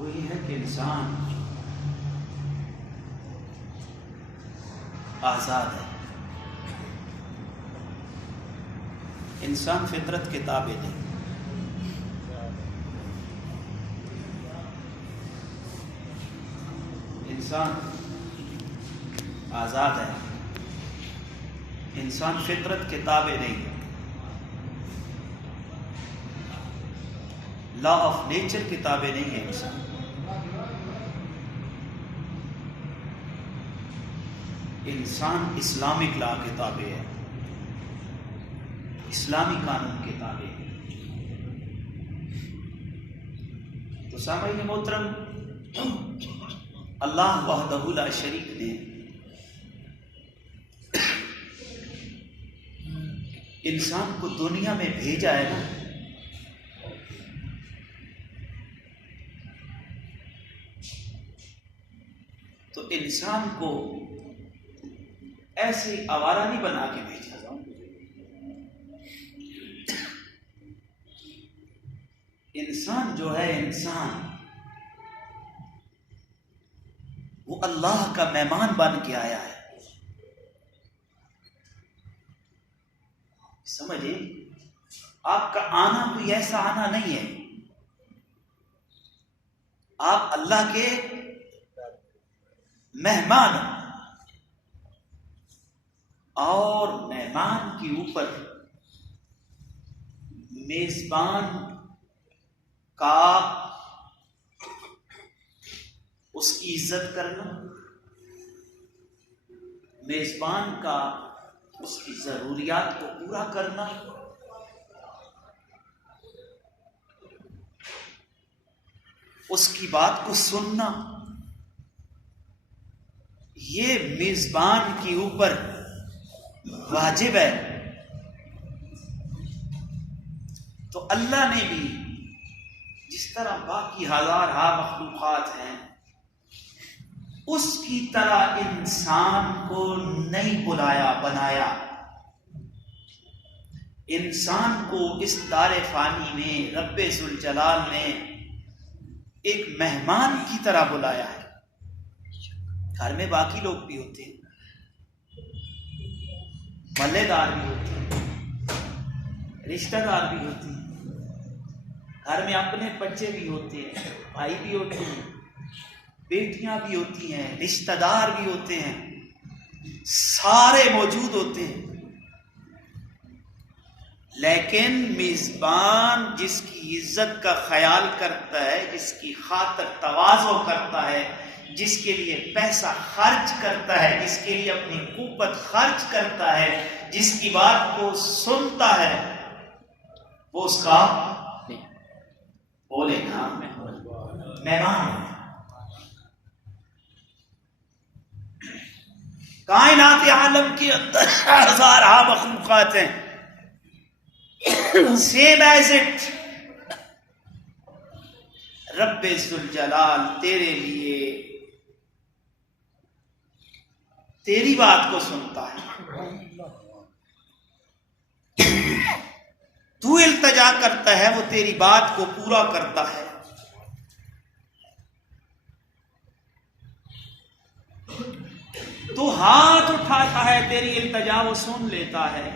وہ یہ ہے کہ انسان آزاد ہے. انسان فطرت کے تابع نہیں. انسان آزاد ہے. انسان فطرت کے تابع نہیں ہے. لا آف نیچر کے تابع نہیں ہے انسان. انسان اسلامک لا کے تابع ہے, اسلامی قانون کے تابع ہے. تو سامعین محترم, اللہ وحدہ لا شریک نے انسان کو دنیا میں بھیجا ہے نا, تو انسان کو ایسے آوارہ نہیں بنا کے بھیجا. انسان جو ہے انسان وہ اللہ کا مہمان بن کے آیا ہے. سمجھے, آپ کا آنا کوئی ایسا آنا نہیں ہے. آپ اللہ کے مہمان ہیں, اور مہمان کے اوپر میزبان کا اس کی عزت کرنا, میزبان کا اس کی ضروریات کو پورا کرنا, اس کی بات کو سننا, یہ میزبان کے اوپر واجب ہے. تو اللہ نے بھی جس طرح باقی ہزارہا مخلوقات ہیں اس کی طرح انسان کو نہیں بلایا, بنایا. انسان کو اس دار فانی میں رب ذوالجلال نے ایک مہمان کی طرح بلایا ہے. گھر میں باقی لوگ بھی ہوتے ہیں, محلے دار بھی ہوتے ہیں, رشتہ دار بھی ہوتے ہیں, گھر میں اپنے بچے بھی ہوتے ہیں, بھائی بھی ہوتے ہیں, بیٹیاں بھی ہوتی ہیں, رشتہ دار بھی ہوتے ہیں, سارے موجود ہوتے ہیں. لیکن میزبان جس کی عزت کا خیال کرتا ہے, جس کی خاطر تواضع کرتا ہے, جس کے لیے پیسہ خرچ کرتا ہے, جس کے لیے اپنی قوت خرچ کرتا ہے, جس کی بات کو سنتا ہے, وہ اس کا بولے نا مہمان. کائنات عالم کے اندر ہزارہا مخلوقات ہیں. سیم ایز اٹ رب ذوالجلال تیرے لیے تیری بات کو سنتا ہے. تو التجا کرتا ہے, وہ تیری بات کو پورا کرتا ہے. تو ہاتھ اٹھاتا ہے, تیری التجا وہ سن لیتا ہے.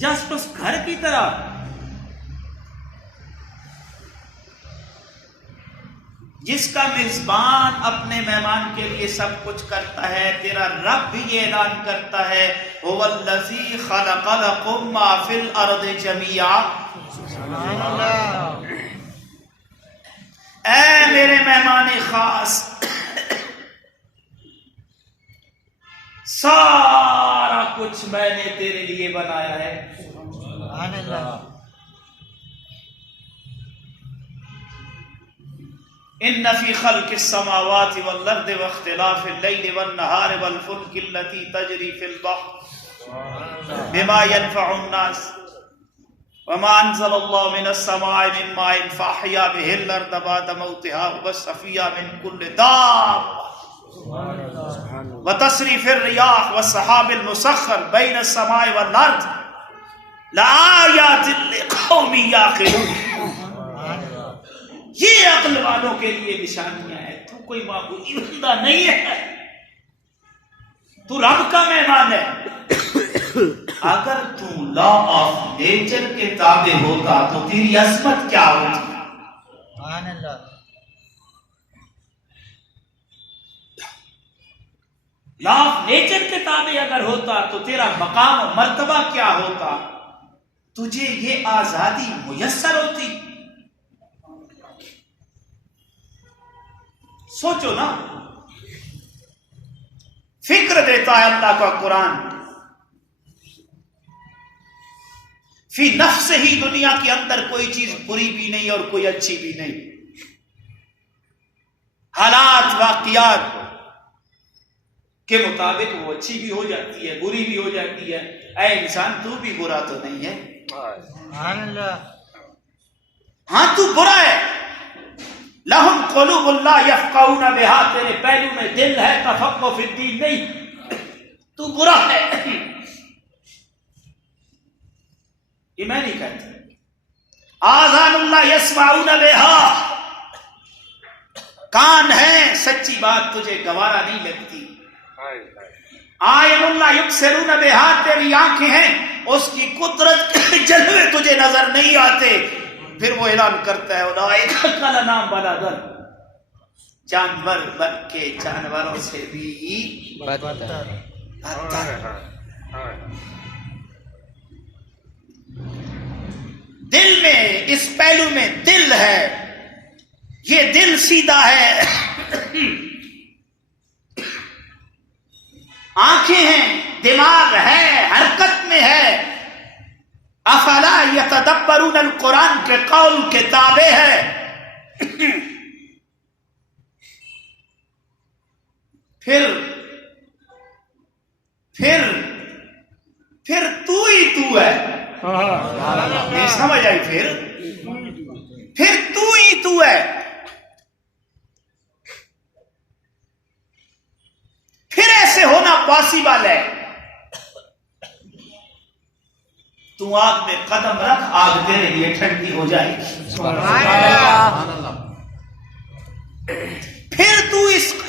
جسٹ اس گھر کی طرح جس کا میزبان اپنے مہمان کے لیے سب کچھ کرتا ہے, تیرا رب بھی یہ اعلان کرتا ہے هو الذی خلق لکم ما فی الارض جمیعا. سبحان اللہ. اے میرے مہمان خاص, سارا کچھ میں نے تیرے لیے بنایا ہے. سبحان اللہ. ان فی خلق السماوات والارض واختلاف اللیل والنہار والفلک التي تجری فی البحر بما ينفع الناس وما انزل اللہ من السماء من ماء فاحیا به الارض بعد موتها وبث فیہا من کل دابہ وتصریف الریاح والسحاب المسخر بین السماء والارض لآیات لقوم یعقلون. یہ عقل والوں کے لیے نشانیاں ہیں. تو کوئی معمولی بندہ نہیں ہے, تو رب کا مہمان ہے. اگر تو لا آف نیچر کے تابع ہوتا تو تیری عظمت کیا ہوتی؟ سبحان اللہ. لا آف نیچر کے تابع اگر ہوتا تو تیرا مقام و مرتبہ کیا ہوتا؟ تجھے یہ آزادی میسر ہوتی؟ سوچو نا. فکر دیتا ہے اللہ کا قرآن. فی نفس ہی دنیا کے اندر کوئی چیز بری بھی نہیں اور کوئی اچھی بھی نہیں. حالات واقعات کے مطابق وہ اچھی بھی ہو جاتی ہے, بری بھی ہو جاتی ہے. اے انسان, تو بھی برا تو نہیں ہے. سبحان اللہ. ہاں تو برا ہے. لہم قلوب لا یفقہون بہا, تیرے پہلو میں دل ہے, تفقہ فی الدین نہیں. تو برا ہے, یہ میں نہیں کہتا. آذان اللہ یسمعون بہا, کان ہے, سچی بات تجھے گوارا نہیں لگتی. آئین اللہ یبصرون بہا, تیری آنکھیں ہیں, اس کی قدرت کے جلوے تجھے نظر نہیں آتے. پھر وہ اعلان کرتا ہے اولئک کالانعام بل اضل, جانور بن کے جانوروں سے بھی بدتر. دل میں, اس پہلو میں دل ہے, یہ دل سیدھا ہے. آنکھیں ہیں, دماغ ہے, حرکت میں ہے. افلا یتدبرون القرآن کے قول کے تابع ہے. پھر تو ہی تو ہے. نہیں سمجھ آئی؟ پھر تو ہی تو ہے. پھر ایسے ہونا پاسبل ہے. تو آگ میں قدم رکھ, آگ تیرے لیے ٹھنڈی ہو جائے گی. پھر تو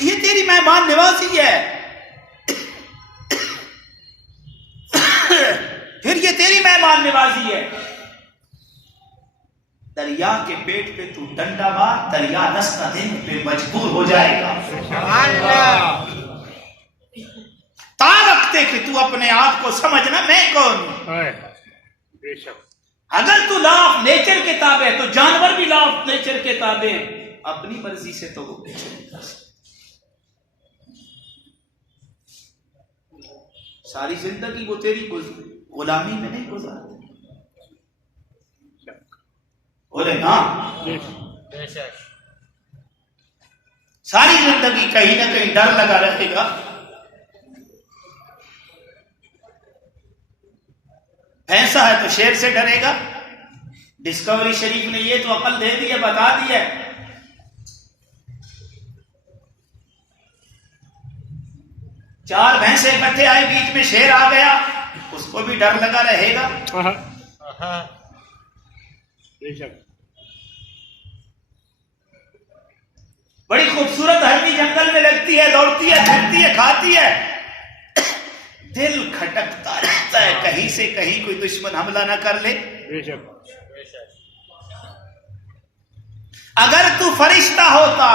یہ تیری مہمان نوازی ہے. پھر یہ تیری مہمان نوازی ہے. دریا کے پیٹ پہ تو ڈنڈا مار, دریا رستہ دینے پہ مجبور ہو جائے گا. تا وقت کہ تو اپنے آپ کو سمجھنا میں کون ہوں. اگر تو لا آف نیچر کے تابع ہے تو جانور بھی لا آف نیچر کے تابع ہیں. اپنی مرضی سے تو وہ کچھ نہیں کر سکتے. ساری زندگی وہ تیری غلامی میں نہیں گزارتے. بولے نا, ساری زندگی کہیں نہ کہیں ڈر لگا رہے گا. بھینسا ہے تو شیر سے ڈرے گا. ڈسکوری شریف نے یہ تو عقل دے دی ہے, بتا دی ہے. چار بھینسے اکٹھے آئے, بیچ میں شیر آ گیا, اس کو بھی ڈر لگا رہے گا. بڑی خوبصورت ہرنی جنگل میں لگتی ہے, دوڑتی ہے, پھرتی ہے, کھاتی ہے. دل کھٹکتا رہتا ہے کہیں سے کہیں کوئی دشمن حملہ نہ کر لے. اگر تو فرشتہ ہوتا,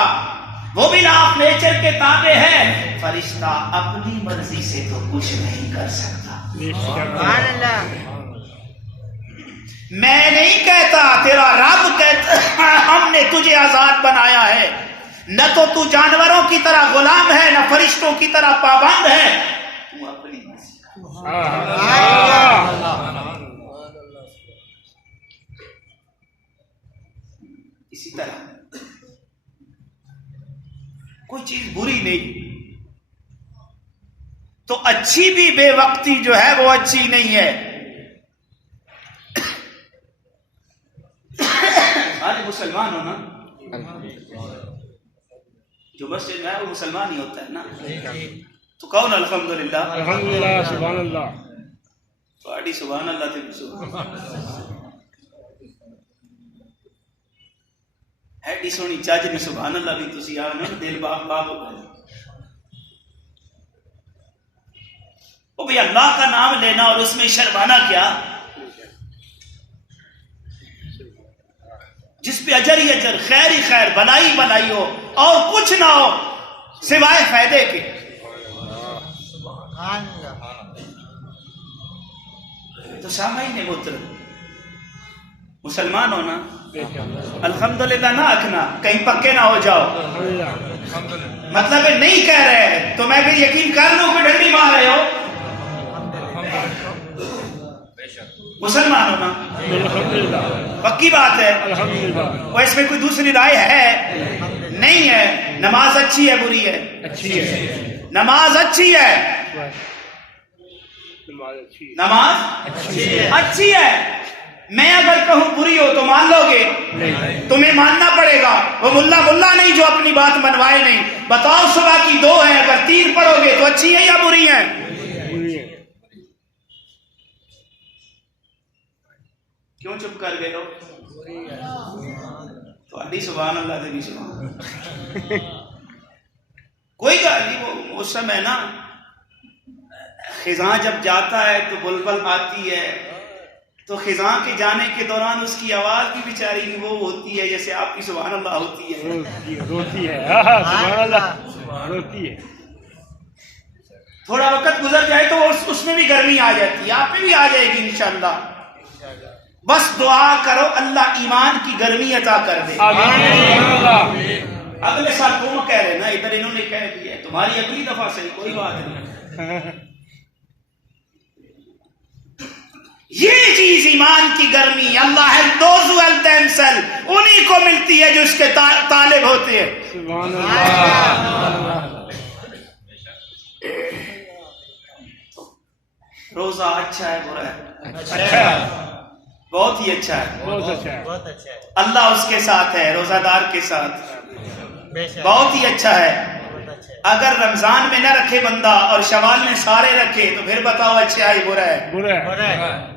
وہ بھی لا آف نیچر کے تابع ہے. فرشتہ اپنی مرضی سے تو کچھ نہیں کر سکتا. میں نہیں کہتا, تیرا رب کہتا ہم نے تجھے آزاد بنایا ہے. نہ تو جانوروں کی طرح غلام ہے, نہ فرشتوں کی طرح پابند ہے. تو اپنی مرضی. اسی طرح کوئی چیز بری نہیں تو اچھی بھی بے وقتی جو ہے وہ اچھی نہیں ہے. آج مسلمان ہو نا, جو مسجد میں ہے وہ مسلمان ہی ہوتا ہے نا. تو کون الحمدللہ, الحمدللہ, سبحان اللہ. تھوڑی سبحان اللہ تھی. ایڈی سونی چاجری سبحان اللہ بھی تسی آ نا دل باغ باغ ہو گئے. او بھئی اللہ کا نام لینا اور اس میں شرمانا کیا؟ جس پہ اجر ہی اجر، خیر ہی خیر، بلائی ہی بلائی ہو اور کچھ نہ ہو سوائے فائدے کے. سبحان اللہ. تو سامعین محترم، مسلمان ہونا الحمدللہ نہ آکھنا، کہیں پکے نہ ہو جاؤ. مطلب ہے نہیں کہہ رہے ہیں تو میں پھر یقین کر لوں کہ ڈنڈی مار رہے ہو. مسلمان ہونا پکی بات ہے. اور اس میں کوئی دوسری رائے ہے نہیں ہے. نماز اچھی ہے بری ہے؟ نماز اچھی ہے. نماز اچھی ہے. میں اگر کہوں بری ہو تو مان لو گے؟ تمہیں ماننا پڑے گا. وہ ملا نہیں جو اپنی بات منوائے نہیں. بتاؤ صبح کی 2 ہیں، اگر 3 پڑھو گے تو اچھی ہے یا بری ہے؟ کیوں چپ کر گئے ہو؟ تو اڈی سبحان اللہ دے بھی سبحان. کوئی گل نہیں. وہ اس سمے نا خزاں جب جاتا ہے تو بلبل آتی ہے، تو خزاں کے جانے کے دوران اس کی آواز بھی بیچاری وہ ہوتی ہے جیسے آپ کی سبحان اللہ ہوتی ہے. روتی ہے سبحان اللہ، روتی ہے. تھوڑا وقت گزر جائے تو اس میں بھی گرمی آ جاتی ہے. آپ میں بھی آ جائے گی انشاءاللہ. بس دعا کرو اللہ ایمان کی گرمی عطا کر دے. اگلے سال تم کہہ رہے نا، ادھر انہوں نے کہہ دیا ہے، تمہاری اگلی دفعہ سے کوئی بات نہیں. یہ چیز ایمان کی گرمی اللہ ہے دوزو التمسل انہی کو ملتی ہے جو اس کے طالب ہوتے ہیں. سبحان اللہ. روزہ اچھا ہے برا ہے؟ اچھا ہے، بہت ہی اچھا ہے. بہت اچھا ہے. بہت اچھا ہے. اللہ اس کے ساتھ ہے، روزہ دار کے ساتھ. بے شک. بہت ہی اچھا ہے. بہت اچھا ہے. اگر رمضان میں نہ رکھے بندہ اور شوال میں سارے رکھے تو پھر بتاؤ اچھا ہے برا ہے؟ برا ہے. برا ہے.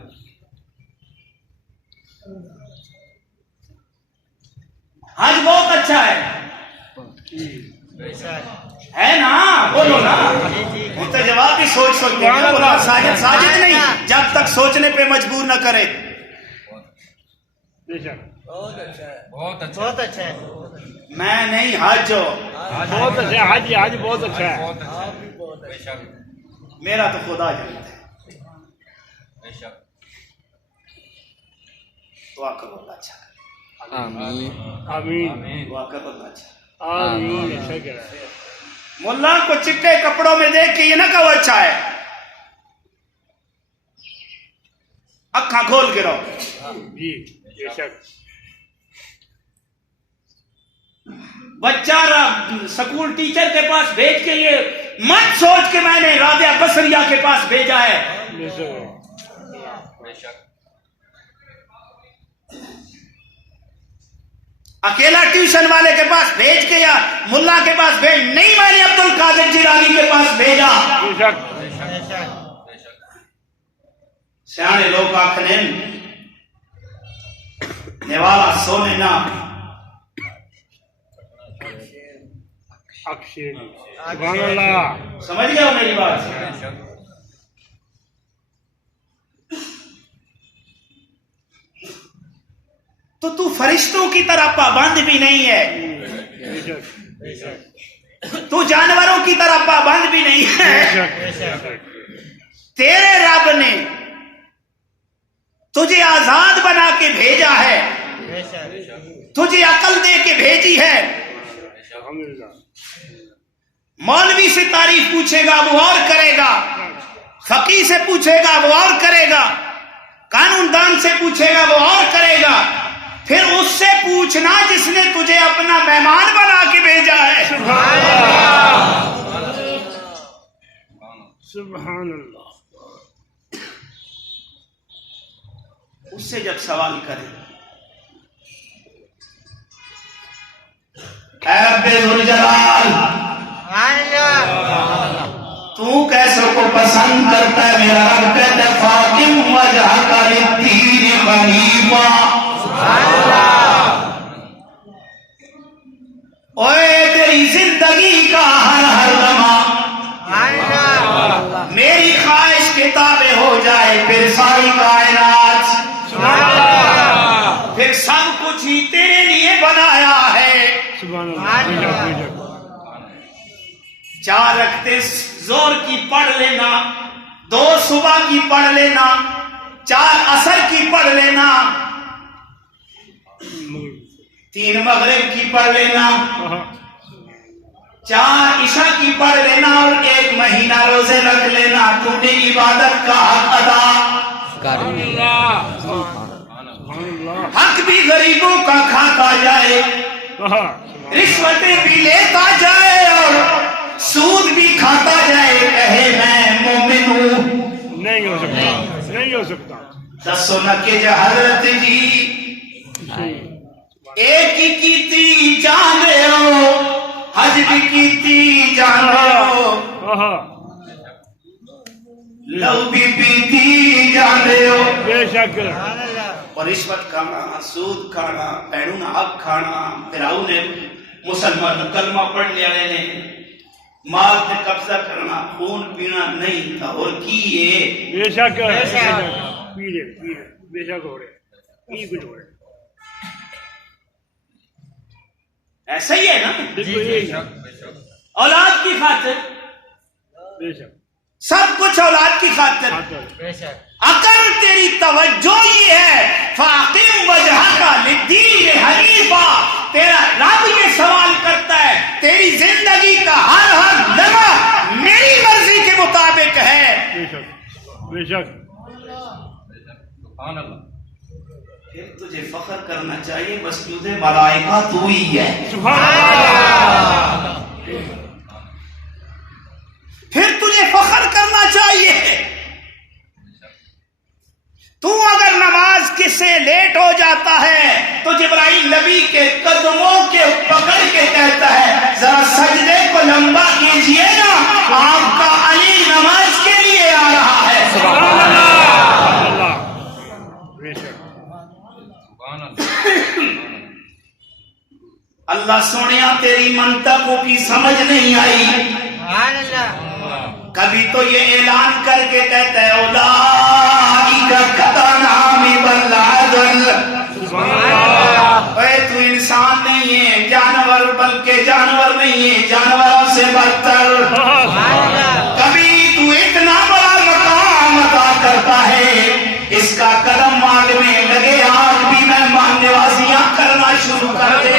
حج بہت اچھا ہے. بے شک. ہے نا؟ بولو نا. جی جی. وہ تو جواب بھی سوچ کے بولا. ساجد نہیں جب تک سوچنے پہ مجبور نہ کرے. بے شک. بہت اچھا ہے. بہت اچھا ہے. میں نہیں حج ہو. بہت اچھا ہے. حج بہت اچھا ہے. میرا تو خدا جانتا ہے. دعا کرو اللہ اچھا کرے. آمین. دعا کرو اللہ اچھا. آمین. اچھا کہہ رہا ہے. ملا کو چٹے کپڑوں میں دیکھ کے یہ نہ کہو اچھا ہے. اکھاں کھول کے رہو. جی بے شک. بچہ سکول ٹیچر کے پاس بھیج کے یہ مت سوچ کے میں نے رابعہ بصریہ کے پاس بھیجا ہے. بے شک. اکیلا ٹیوشن والے کے پاس بھیج کے یا ملا کے پاس بھیج نہیں، میں نے عبد القادر جیلانی کے پاس بھیجا. بے شک. بے شک. سیانے لوگ آکھنے نیوالا سونے نہ اکشر. سبحان اللہ. سمجھ گئے ہو میری بات؟ تو فرشتوں کی طرح پابند بھی نہیں ہے. بے شک. بے شک. تو جانوروں کی طرح پابند بھی نہیں بے ہے. شک. بے شک. تیرے رب نے تجھے آزاد بنا کے بھیجا ہے، بے شک. تجھے عقل دے کے بھیجی ہے. الحمدللہ. مولوی سے تعریف پوچھے گا وہ اور کرے گا، فقیہ سے پوچھے گا وہ اور کرے گا، قانون دان سے پوچھے گا وہ اور کرے گا. پھر اس سے پوچھنا جس نے تجھے اپنا مہمان بنا کے بھیجا ہے. سبحان اللہ. اس سے جب سوال کرے اے رب ذوالجلال تو کیسوں کو پسند کرتا ہے؟ میرا رب کہتا ہے فاطم وجہ کا للدین حنیفا. سب کچھ ہی تیرے لیے بنایا ہے. سبحان اللہ. بے شک بے شک. 4 رکعتیں زور کی پڑھ لینا, 2 صبح کی پڑھ لینا, 4 عصر کی پڑھ لینا, 3 مغرب کی پڑھ لینا, 4 عشاء کی پڑھ لینا اور 1 مہینہ روزے رکھ لینا. تو نے عبادت کا حق ادا سبحان اللہ. سبحان اللہ. حق بھی غریبوں کا کھاتا جائے, رشوتیں بھی لیتا جائے اور سود بھی کھاتا جائے, کہے میں مومن ہوں. نہیں ہو سکتا, نہیں ہو سکتا. دسو نہ کہ حضرت جی ایک ہی کیتی جان رہے ہو, حج بھی کیتی جان رہے ہو, لو بھی پیتی جان رہے ہو, بے شک. اور رشوت کھانا, سود کھانا, بہنوں نہ حق کھانا, فراؤن نے مسلمان کلمہ پڑھنے والے نے مال تے قبضہ کرنا, خون پینا نہیں تھا اور کیے. بے شک. پی لے بے شک ہو رہے, یہ کچھ ہو رہے. ایسا ہی ہے نا, بالکل یہی. اولاد کی خاطر بے شک. سب کچھ اولاد کی خاطر. بے شک. اگر تیری توجہ یہ ہے فاقم وجہک للدین حنیفا, تیرا رب یہ سوال کرتا ہے تیری زندگی کا ہر لمحہ میری مرضی کے مطابق ہے, بے شک بے شک. پھر تجھے فخر کرنا چاہیے مسجود ملائکہ تو ہی ہے. سبحان اللہ. پھر تجھے فخر کرنا چاہیے. تو اگر نماز سے لیٹ ہو جاتا ہے تو جبرائیل نبی کے قدموں کے پکڑ کے کہتا ہے ذرا سجدے کو لمبا کیجئے نا, آپ کا علی نماز کے لیے آ رہا ہے. سبحان اللہ. بے شک. اللہ سونیا تیری منطقوں کی سمجھ نہیں آئی. سبحان اللہ. کبھی تو یہ اعلان کر کے کہتا ہے اولئک کالانعام بل اضل. اے تو انسان نہیں ہے جانور, بلکہ جانور نہیں ہے جانوروں سے بدتر. کبھی تو اتنا بڑا مقام عطا کرتا ہے اس کا قدم مال میں لگے آج بھی مہمان نوازیاں کرنا شروع کر دے.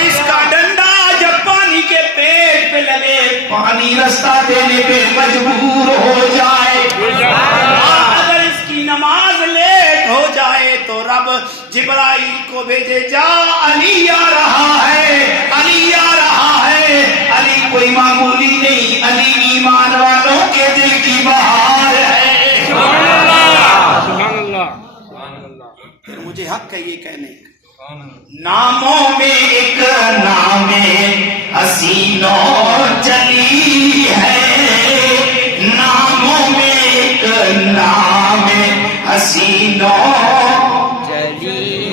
اس کا ڈنڈا جب پانی کے پیٹ پہ لگے پانی رستہ دینے پہ مجبور ہو جائے. اگر اس کی نماز لیٹ ہو جائے تو رب جبرائیل کو بھیجے جا علی آ رہا ہے, علی آ رہا ہے. علی کوئی معمولی نہیں, علی ایمان والوں کے دل کی بہار ہے. سبحان اللہ. سبحان اللہ. پھر مجھے حق ہے یہ کہنے کا, ناموں میں ایک نام حسینوں چلی ہے, ناموں میں ایک نام حسینوں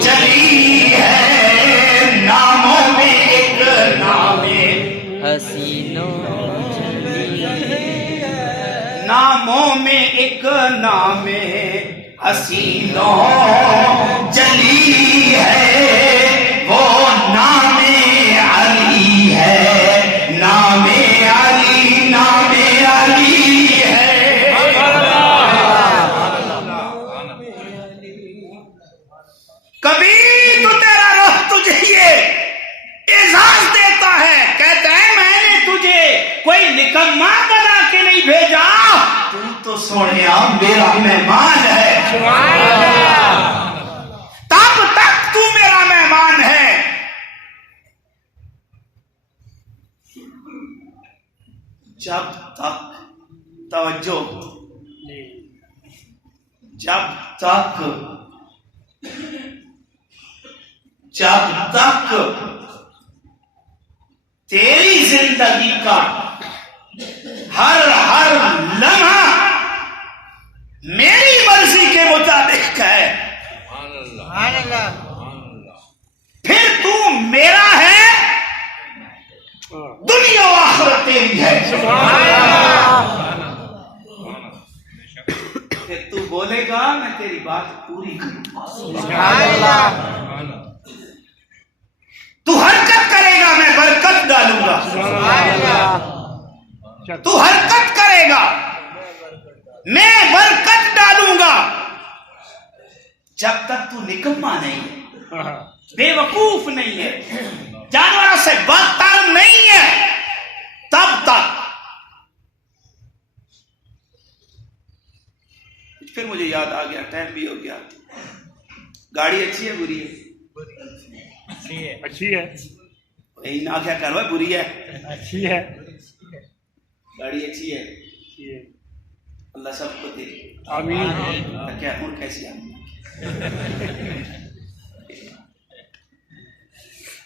چلی ہے, ناموں میں ایک نام ناموں میں ایک نام حسینوں چلی ہے, وہ نام علی ہے, نام علی, نام علی ہے. کبھی تو تیرا روح تجھے یہ اعزاز دیتا ہے, کہتا ہے میں نے تجھے کوئی نکما بنا کے نہیں بھیجا, تو سونیا میرا مہمان ہے. تب تک تو میرا مہمان ہے. جب تک توجہ, جب تک تیری زندگی کا ہر لمحہ میری مرضی کے مطابق ہے, سبحان اللہ. پھر تو میرا ہے, دنیا و آخرت تیری ہے. پھر تو بولے گا میں تیری بات پوری کروں گا. تو حرکت کرے گا میں برکت ڈالوں گا. تو حرکت کرے گا میں برکت ڈالوں گا. جب تک تو نکما نہیں ہے، بے وقوف نہیں ہے، جانوروں سے بدتر نہیں ہے، تب تک. پھر مجھے یاد آ گیا، ٹائم بھی ہو گیا. گاڑی اچھی ہے بری ہے؟ اچھی ہے. وہی نہ کیا کرو بری ہے. اچھی ہے. گاڑی اچھی ہے. اللہ سب کو دے. آمین. کیا اور کیسی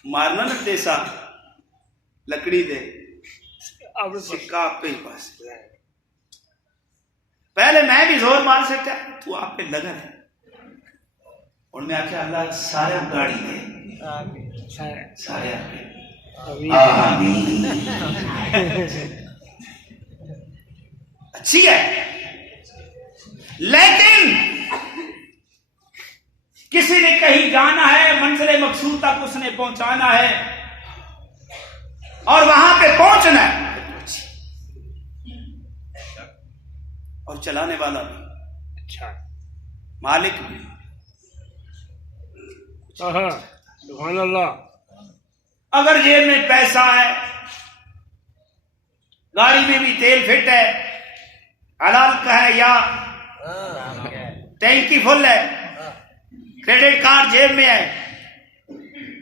مارنا نہ دیسا لکڑی دے سکہ آپ کے ہی پاس. پہلے میں بھی زور مار سکتا، تو آپ پہ لگن ہے. اور میں آخیا اللہ سارے گاڑی دے، سارے آمین. اچھی ہے، لیکن کسی نے کہیں جانا ہے، منزل مقصود تک اس نے پہنچانا ہے اور وہاں پہ پہنچنا ہے، اور چلانے والا بھی اچھا، مالک بھی. سبحان اللہ. اگر جیب میں پیسہ ہے، گاڑی میں بھی تیل فٹ ہے، حلال کا ہے یا ٹینکی فل ہے، کریڈٹ کارڈ جیب میں ہے،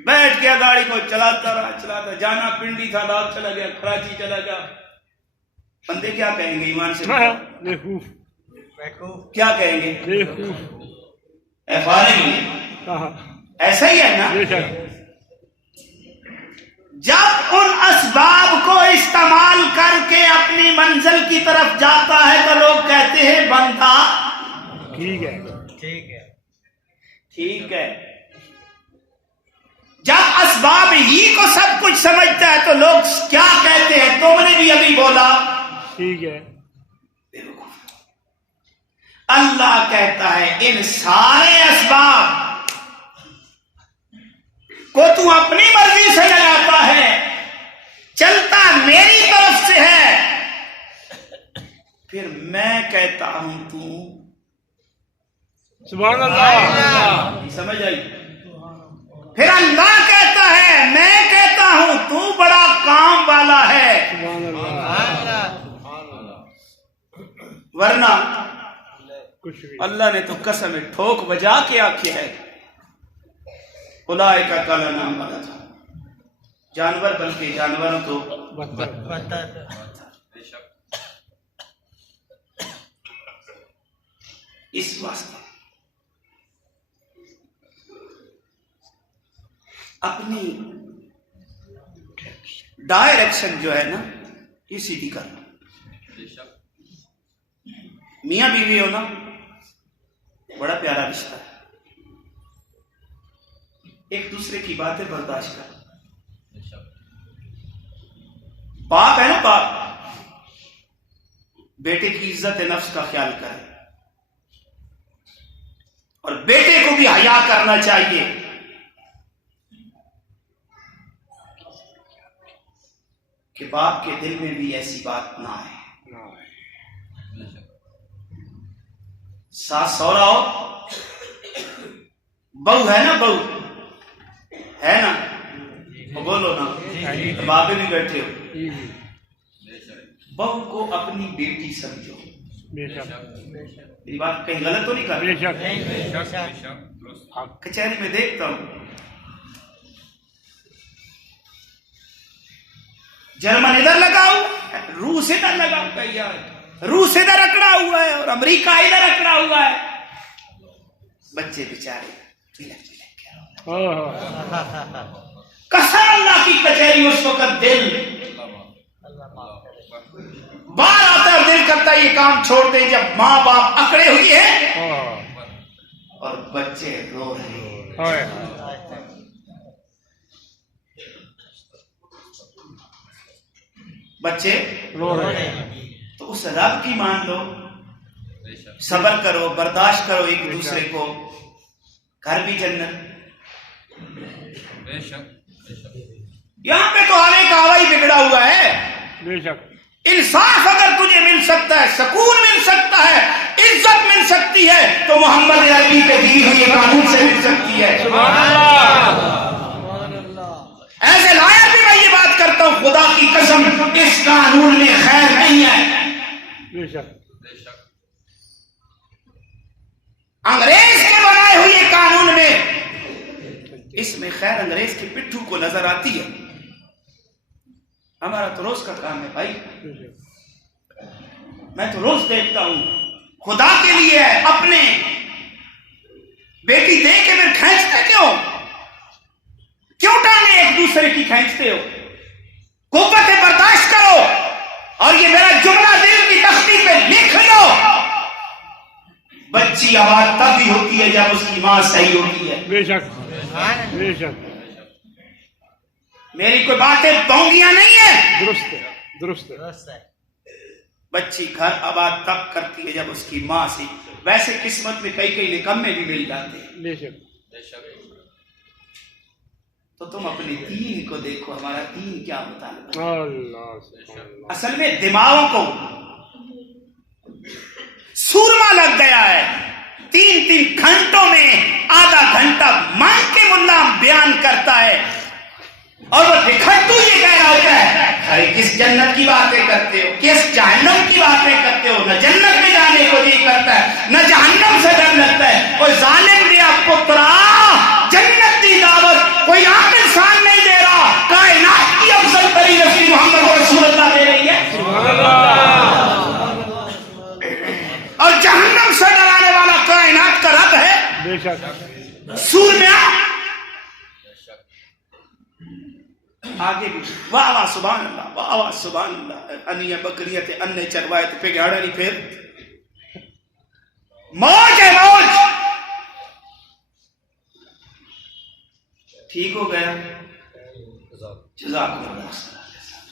بیٹھ گیا گاڑی کو چلاتا رہا. جانا پنڈی تھا، لاک چلا گیا، کراچی چلا گیا. بندے کیا کہیں گے؟ ایمان سے کیا کہیں گے؟ ایسا ہی ہے نا. جب ان اسباب کو استعمال کر کے اپنی منزل کی طرف جاتا ہے تو لوگ کہتے ہیں بندہ ٹھیک ہے. ٹھیک ہے. جب اسباب ہی کو سب کچھ سمجھتا ہے تو لوگ کیا کہتے ہیں؟ تم نے بھی ابھی بولا ٹھیک ہے. اللہ کہتا ہے ان سارے اسباب کو تو اپنی مرضی سے لگاتا ہے، چلتا میری طرف سے ہے، پھر میں کہتا ہوں تو سبحان اللہ. سمجھ آئی؟ پھر اللہ کہتا ہے میں کہتا ہوں تو بڑا کام والا ہے. سبحان اللہ. ورنہ کچھ بھی اللہ نے تو قسم ٹھوک بجا کے آخیا ہے اولئک کالا نام والا تھا جانور، بلکہ جانوروں تو اس واسطے اپنی ڈائریکشن جو ہے نا یہ سیدھی کرنا. میاں بیوی ہونا بڑا پیارا رشتہ ہے، ایک دوسرے کی باتیں برداشت کر. باپ ہے نا، باپ بیٹے کی عزت نفس کا خیال کرے اور بیٹے کو بھی حیا کرنا چاہیے. کہ باپ کے دل میں بھی ایسی بات نہ آئے. ساس سوہرا ہو، بہو ہے نا، بہو ہے نا، بولو نا، بابے بھی بیٹھے ہو. بہو کو اپنی بیٹی سمجھو. میری بات کہیں غلط تو نہیں کر رہا؟ کچہری میں دیکھتا ہوں جرمن ادھر لگا ہوا، روس ادھر لگا ہوا ہے، یار روس ادھر اکڑا ہوا ہے اور امریکہ ادھر اکڑا ہوا ہے. بچے بیچارے قسم اللہ کی کچہری اس وقت دل باہر آتا ہے، دل کرتا ہے یہ کام چھوڑ دیں جب ماں باپ اکڑے ہوئی ہیں اور بچے رو رہے ہیں. بچے رو رہے ہیں تو اس رب کی مان لو، صبر کرو، برداشت کرو ایک دوسرے کو. گھر بھی جنت، یہاں پہ تو آنے کا آوا ہی بگڑا ہوا ہے. بے شک انصاف اگر تجھے مل سکتا ہے، سکون مل سکتا ہے، عزت مل سکتی ہے، تو محمد عربی کے دی ہوئی قانون سے مل سکتی ہے. ایسے لائق بھی میں یہ بات کرتا ہوں، خدا کی قسم اس قانون میں خیر نہیں ہے. بے شک انگریز کے بنائے ہوئے قانون میں اس میں خیر انگریز کے پٹھو کو نظر آتی ہے. ہمارا تو روز کا کام ہے بھائی، بے شک میں تو روز دیکھتا ہوں. خدا کے لیے ہے، اپنے بیٹی دے کے پھر کھینچتے کیوں ٹانگیں ایک دوسرے کی کھینچتے ہو؟ قوت برداشت کرو. اور یہ میرا جملہ دل کی تختی پہ لکھ لو، بچی آباد تب بھی ہوتی ہے جب اس کی ماں صحیح ہوتی ہے. بے شک بے شک میری کوئی باتیں بونگیاں نہیں ہیں. درست ہے درست ہے. بچی گھر آباد تب کرتی ہے جب اس کی ماں سے. ویسے قسمت میں کئی نکمے بھی مل جاتے ہیں. بے شک تو تم اپنے دین کو دیکھو، ہمارا دین کیا مطالبہ ہے. اللہ سبحان اللہ. اصل میں دماغوں کو سورما لگ گیا ہے. 3 گھنٹوں میں آدھا گھنٹہ مانگ کے ملا بیان کرتا ہے، اور وہ دکھٹو یہ کہہ رہا ہوتا ہے ارے کس جنت کی باتیں کرتے ہو، کس جہنم کی باتیں کرتے ہو. نہ جنت میں جانے کو جی کرتا ہے، نہ جہنم سے ڈر لگتا ہے. کوئی ظالم دیا پترا جنت کی دعوت کوئی عام انسان نہیں دے رہا، کائنات کی افضل ترین رسول محمد رسول اللہ دے رہی ہے. اور جہنم سے ڈرانے والا کائنات کا رب ہے. بے شک سور میں آگے بھی واہ واہ سبحان اللہ، واہ واہ سبحان اللہ. انیہ بکریت انے چروایت پہ گاڑا نہیں پھر موج ہے موج. ٹھیک ہو گیا، جزاک اللہ.